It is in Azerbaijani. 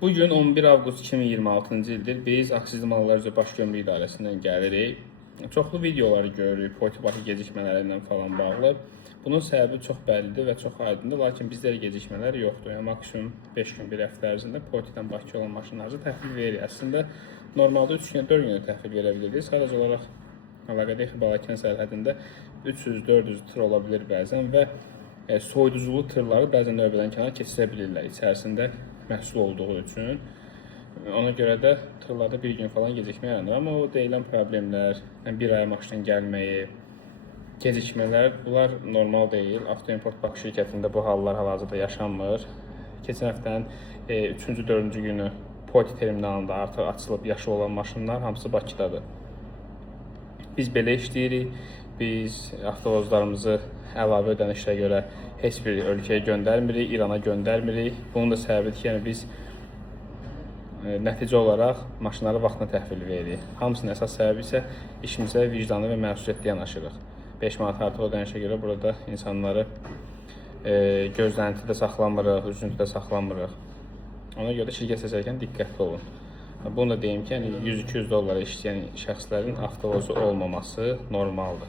Bugün 11 avqust 2026-cı ildir. Biz Aksizli Mallar üzrə Baş Gömrük İdarəsindən gəlirik. Çoxlu videoları görürük, Poytubakı gecikmələri falan bağlı. Bunun səbəbi çox bəllidir və çox aydındır, lakin bizdə gecikmələr yoxdur. Yəni maksimum 5 gün, bir həftə ərzində Poytudan Bakı olan maşınlarımızı təhvil veririk. Əslində normalda 3 gün, 4 günə təhvil verə bilirdik. Sadəcə olaraq əlaqədar Balakən sərhədində 300-400 tır ola bilir bəzən və soyuduculu tırları bəzən növbədən kənar keçirə bilirlər içərisində məhsul olduğu üçün. Ona görə də tırlarda bir gün falan gecikmə yaranır. Amma o deyilən problemlər, bir aya maşının gəlməyi, gecikmələr, bunlar normal deyil. Avtoimport Bakı şirkətində bu hallar hal-hazırda yaşanmır. Keçən həftənin 3-cü, 4-cü günü Poyt terminalında artıq açılıb yaşı olan maşınlar hamısı Bakıdadır. Biz belə işləyirik. Biz avtovozlarımızı əlavə ödənişlərə görə heç bir ölkəyə göndərmirik, İrana göndərmirik. Bunun da səbəbidir ki, yəni biz nəticə olaraq maşınları vaxtına təhvil veririk. Hamısının əsas səbəbi isə işimizə vicdanlı və məsuliyyətli yanaşırıq. 5 manat artıq ödənişə görə burada insanları gözləntidə saxlamırıq, üzüntüdə saxlamırıq. Ona görə də şirkət seçərkən diqqətli olun. Bunu da deyim ki, yəni 100-200 dollara işləyən şəxslərin avtovozu olmaması normaldır.